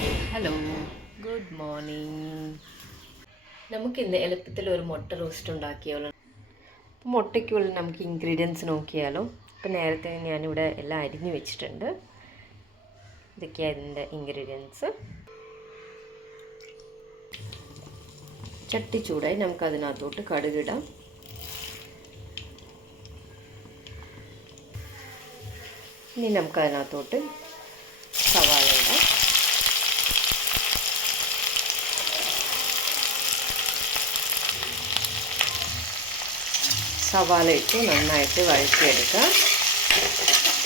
Hello, good morning. നമുക്കിന്ന് എളുപ്പത്തിൽ ഒരു മുട്ട റോസ്റ്റ് ഉണ്ടാക്കിയാലോ? മുട്ടയ്ക്കുള്ള നമുക്ക് ഇൻഗ്രീഡിയൻസ് നോക്കിയാലോ? ഇപ്പം നേരത്തെ ഞാനിവിടെ എല്ലാം അരിഞ്ഞു വെച്ചിട്ടുണ്ട്. ഇതൊക്കെയാണ് ഇതിൻ്റെ ഇൻഗ്രീഡിയൻസ്. ചട്ടി ചൂടായി നമുക്കതിനകത്തോട്ട് കടുകിടാം. ഇനി നമുക്കതിനകത്തോട്ട് സവാള ഇടാം. സവാള ഇട്ട് നന്നായിട്ട് വഴറ്റിയെടുക്കുക.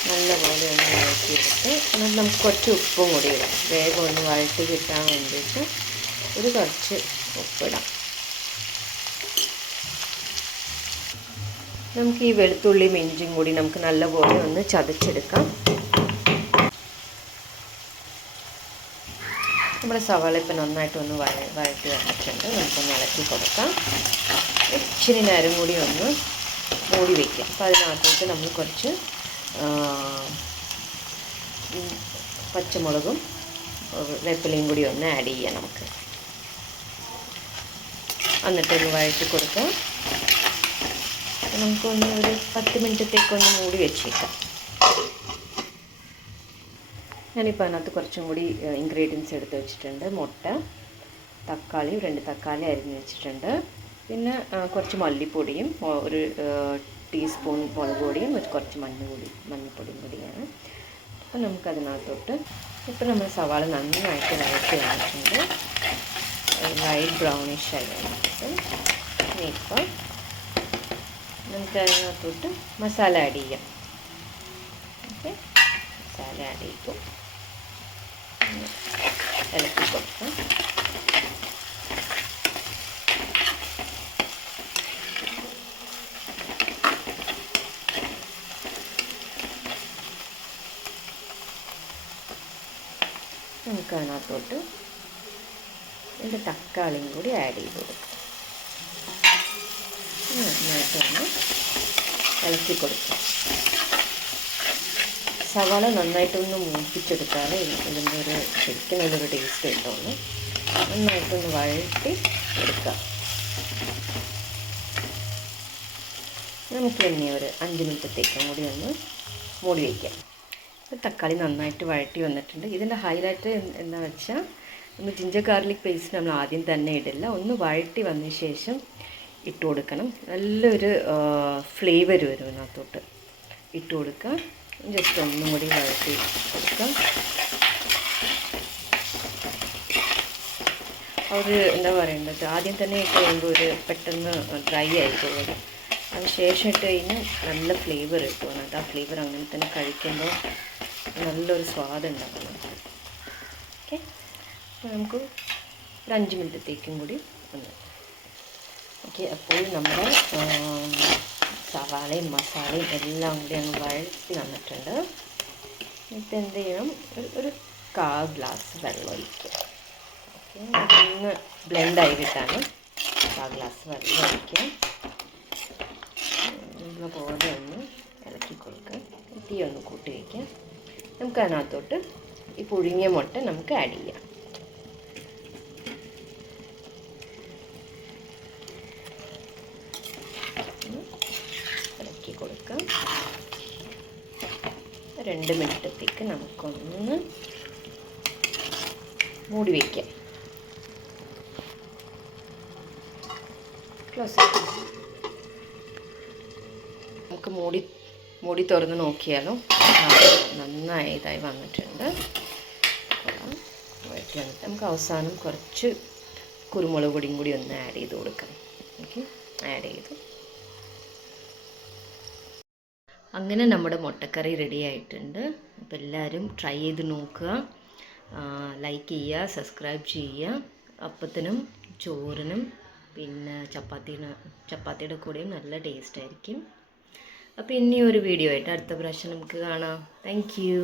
നല്ലപോലെ ഒന്ന് വഴറ്റിയെടുത്ത് നമുക്ക് കുറച്ച് ഉപ്പും കൂടി ഇടാം. വേഗം ഒന്ന് വഴറ്റി കിട്ടാൻ വേണ്ടിയിട്ട് കുറച്ച് ഉപ്പിടാം. നമുക്ക് ഈ വെളുത്തുള്ളിയും ഇഞ്ചിയും കൂടി നമുക്ക് നല്ലപോലെ ഒന്ന് ചതച്ചെടുക്കാം. നമ്മുടെ സവാള ഇപ്പം നന്നായിട്ടൊന്ന് വഴറ്റി വന്നിട്ടുണ്ട്. നമുക്കൊന്ന് ഇളക്കി കൊടുക്കാം. ഇച്ചിരി നേരം കൂടി ഒന്ന് മൂടി വയ്ക്കാം. അപ്പോൾ അതിനകത്തോട്ട് നമ്മൾ കുറച്ച് പച്ചമുളകും വേപ്പിലയും കൂടി ഒന്ന് ആഡ് ചെയ്യാം നമുക്ക്. എന്നിട്ടൊന്ന് വഴറ്റി കൊടുക്കാം. നമുക്കൊന്ന് ഒരു 10 മിനിറ്റത്തേക്കൊന്ന് മൂടി വെച്ചേക്കാം. ഞാനിപ്പോൾ അതിനകത്ത് കുറച്ചും കൂടി ഇൻഗ്രീഡിയൻസ് എടുത്ത് വെച്ചിട്ടുണ്ട്. മുട്ട, തക്കാളി 2 തക്കാളി അരിഞ്ഞ് വെച്ചിട്ടുണ്ട്. പിന്നെ കുറച്ച് മല്ലിപ്പൊടിയും ഒരു ടീസ്പൂൺ മുളക് പൊടിയും കുറച്ച് മഞ്ഞൾപ്പൊടിയും കൂടിയാണ്. അപ്പോൾ നമുക്കതിനകത്തോട്ട് ഇപ്പോൾ നമ്മൾ സവാള നന്നായിട്ട് വഴറ്റി വന്നിട്ടുണ്ട്. ലൈറ്റ് ബ്രൗണിഷ് ആയി വന്നിട്ട് ഇപ്പോൾ നമുക്കതിനകത്തോട്ട് മസാല ആഡ് ചെയ്യാം. ഓക്കെ, മസാല ആഡ് ചെയ്തു ഇളക്കി കൊടുക്കാം. നമുക്ക് അതിനകത്തോട്ട് ഇതിൻ്റെ തക്കാളിയും കൂടി ആഡ് ചെയ്ത് കൊടുക്കാം. നന്നായിട്ടൊന്ന് ഇളക്കി കൊടുക്കാം. സവാള നന്നായിട്ടൊന്ന് മൂപ്പിച്ചെടുത്താലേ ഇതിൻ്റെ ശരിക്കും നല്ലൊരു ടേസ്റ്റ് കിട്ടുള്ളൂ. നന്നായിട്ടൊന്ന് വഴറ്റി എടുക്കാം. നമുക്ക് ഇനി ഒരു 5 മിനിറ്റത്തേക്കും കൂടി ഒന്ന് മൂടി വയ്ക്കാം. തക്കാളി നന്നായിട്ട് വഴറ്റി വന്നിട്ടുണ്ട്. ഇതിൻ്റെ ഹൈലൈറ്റ് എന്താണെന്ന് വെച്ചാൽ നമ്മൾ ജിഞ്ചർ ഗാർലിക് പേസ്റ്റ് നമ്മൾ ആദ്യം തന്നെ ഇടില്ല. ഒന്ന് വഴറ്റി വന്ന ശേഷം ഇട്ട് കൊടുക്കണം. നല്ലൊരു ഫ്ലേവർ വരും ഇതിനകത്തോട്ട്. ഇട്ട് കൊടുക്കുക. ജസ്റ്റ് ഒന്നും കൂടി വഴറ്റി കൊടുക്കാം. എന്താ പറയേണ്ടത്, ആദ്യം തന്നെ ഇട്ട് കഴിയുമ്പോൾ പെട്ടെന്ന് ഡ്രൈ ആയിപ്പോകും. അതിന് ശേഷം ഇട്ട് കഴിഞ്ഞാൽ നല്ല ഫ്ലേവർ കിട്ടും. എന്നിട്ട് ആ ഫ്ലേവർ അങ്ങനെ തന്നെ കഴിക്കുമ്പോൾ നല്ലൊരു സ്വാദുണ്ടാകും. ഓക്കെ, അപ്പോൾ നമുക്ക് ഒരു 5 മിനിറ്റത്തേക്കും കൂടി ഒന്ന്. ഓക്കെ, അപ്പോൾ നമ്മുടെ സവാളയും മസാലയും എല്ലാം കൂടി അങ്ങ് വഴറ്റി വന്നിട്ടുണ്ട്. എന്നിട്ട് എന്ത് ചെയ്യണം, ഒരു 1/4 ഗ്ലാസ് വെള്ളം ഒഴിക്കുക. ഓക്കെ, ഒന്ന് ബ്ലെൻഡായി കിട്ടാണ് 1/4 ഗ്ലാസ് വെള്ളം ഒഴിക്കുക. പോലെ ഒന്ന് ഇളക്കി കൊടുക്കുക. തീ ഒന്ന് കൂട്ടി വയ്ക്കുക. നമുക്ക് അതിനകത്തോട്ട് ഈ പുഴുങ്ങിയ മുട്ട നമുക്ക് ആഡ് ചെയ്യാം. ഇളക്കി കൊടുക്കാം. 2 മിനിറ്റത്തേക്ക് നമുക്കൊന്ന് മൂടി വയ്ക്കാം. ക്ലോസ്. നമുക്ക് മൂടി തുറന്ന് നോക്കിയാലോ. നന്നായി ഇതായി വന്നിട്ടുണ്ട്. വഴറ്റി വന്നിട്ട് നമുക്ക് അവസാനം കുറച്ച് കുരുമുളക് പൊടിയും കൂടി ഒന്ന് ആഡ് ചെയ്ത് കൊടുക്കാം. ഓക്കെ, ആഡ് ചെയ്തു. അങ്ങനെ നമ്മുടെ മുട്ടക്കറി റെഡി ആയിട്ടുണ്ട്. അപ്പോൾ എല്ലാവരും ട്രൈ ചെയ്ത് നോക്കുക. ലൈക്ക് ചെയ്യുക, സബ്സ്ക്രൈബ് ചെയ്യുക. അപ്പത്തിനും ചോറിനും പിന്നെ ചപ്പാത്തിയുടെ കൂടെയും നല്ല ടേസ്റ്റ് ആയിരിക്കും. അപ്പോൾ ഇനി ഒരു വീഡിയോ ആയിട്ട് അടുത്ത പ്രാവശ്യം നമുക്ക് കാണാം. Thank you.